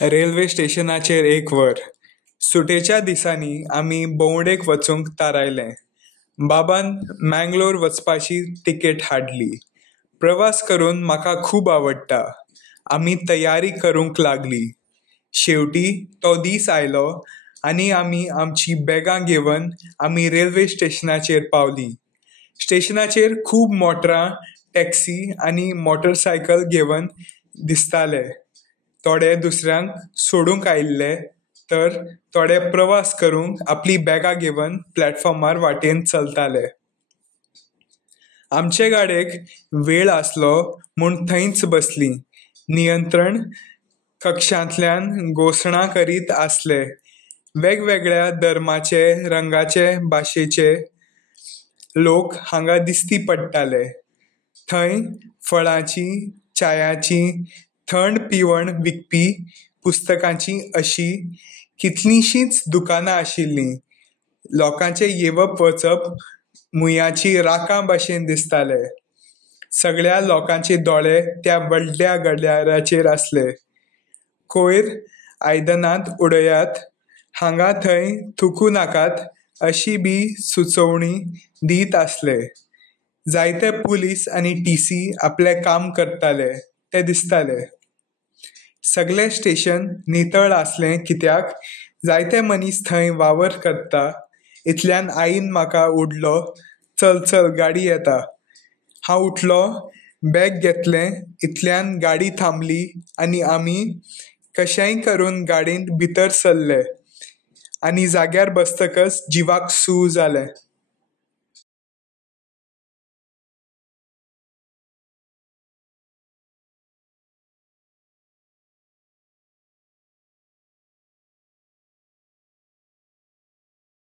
रेल्वे स्टेशनाचेर एक वर. सुटेच्या दिसांनी आमी भोंवडेक वचूंक थारायलें. बाबान मँगलोर वचपाची तिकेट हाडली. प्रवास करून म्हाका खूब आवडटा. आमी तयारी करूंक लागलीं. शेवटी तो दीस आयलो आनी आमी आमची बॅगां घेवन आमी रेल्वे स्टेशनाचेर पावलीं. स्टेशनाचेर खूब मोटरां, टॅक्सी आनी मोटरसायकल घेवन दिसताले. थोडे दुसऱ्यांक सोडूंक आयिल्ले तर थोडे प्रवास करूंक आपली बॅगां घेवन प्लॅटफॉर्मार वाटेन चलताले. आमचे गाडयेक वेळ आसलो म्हूण थंयच बसलीं. नियंत्रण कक्षांतल्यान घोशणा करीत आसले. वेगवेगळ्या धर्माचे, रंगाचे, भाशेचे लोक हांगा दिश्टी पडटाले. थंय फळांची, च्यायाची, थंड पिवण विकपी पुस्तकांची अशी कितलींशींच दुकानां आशिल्लीं. लोकांचे येवप वचप मुयाची राखां भाशेन दिसताले. सगळ्या लोकांचे दोळे त्या व्हडल्या घड्याळाचेर आसले. कोयर आयदनांत उडयात, हांगा थंय थुंकू नाकात अशी बी सुचोवणी दीत आसले. जायते पुलीस आनी टीसी आपलें काम करताले तें दिसतालें. सगळें स्टेशन नितळ आसलें कित्याक जायते मनीस थंय वावर करता. इतल्यान आईन म्हाका उडलो, चल चल गाडी येता. हांव उठलो, बॅग घेतलें. इतल्यान गाडी थांबली आनी आमी कशेंय करून गाडयेंत भितर सरले. आनी जाग्यार बसतकच जिवाक सू जालें.